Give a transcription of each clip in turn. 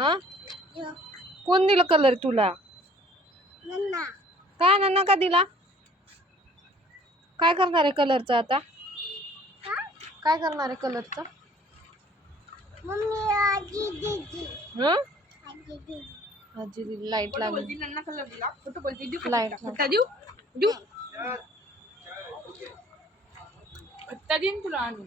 हा कोण दिलं कलर तुला? नन्ना. काय ना का दिला? काय करणार आहे कलरचं आता? काय करणार आहे कलरचं मम्मी आजी दीदी. हं? आजी दीदी. आजी दिली लाइट लागली. नन्ना का लाइट देऊ? देईन तुला आणून.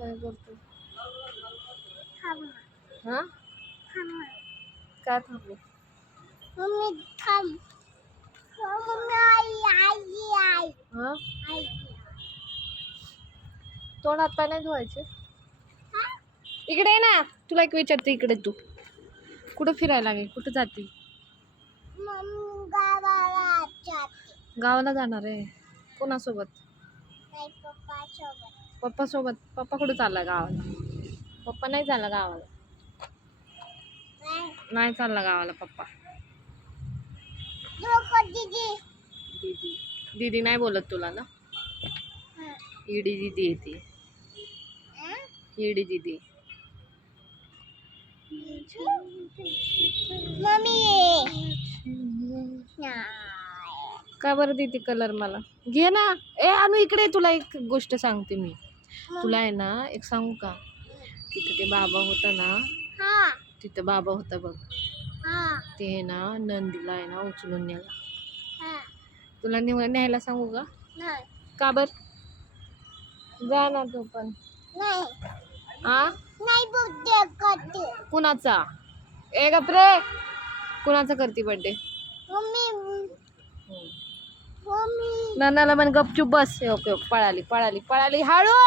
काय करतो हा? काय थांबू मम्मी थांब. हो, मम्मी आई आई आई. हा? तोंड हात नाही धुवायचे? हा? इकडे ना. तुला एक विचारते इकडे तू. कुठं फिरायला लागेल? कुठं जाते? मम्मी गावाला जाणार आहे. कोणासोबत? पप्पा सोबत पप्पा कुठं चालला गावाला? पप्पा नाही चालला गावाला? नाही. चालला गावाला पप्पा. दीदी. दीदी. दीदी नाही बोलत तुला ना? हा. इडी दीदी येते? इडी दीदी. का बरं देते कलर मला? घे ना. ए अनु इकडे तुला एक गोष्ट सांगते मी. तुला आहे ना एक सांगू का? तिथं ते बाबा होता ना तिथं बाबा होता बघ. ते आहे ना नंदीला आहे ना उचलून न्याला हा. तुला निव न्यायला सांगू का? का बर? जा ना तू पण. नाही. आ? नाही बर्थडे करते. कुणाचा? ए गप्रे कुणाचा करते बर्थडे नानाला म्हण गपचूप बस. ओके पळाली पळाली पळाली. हळू!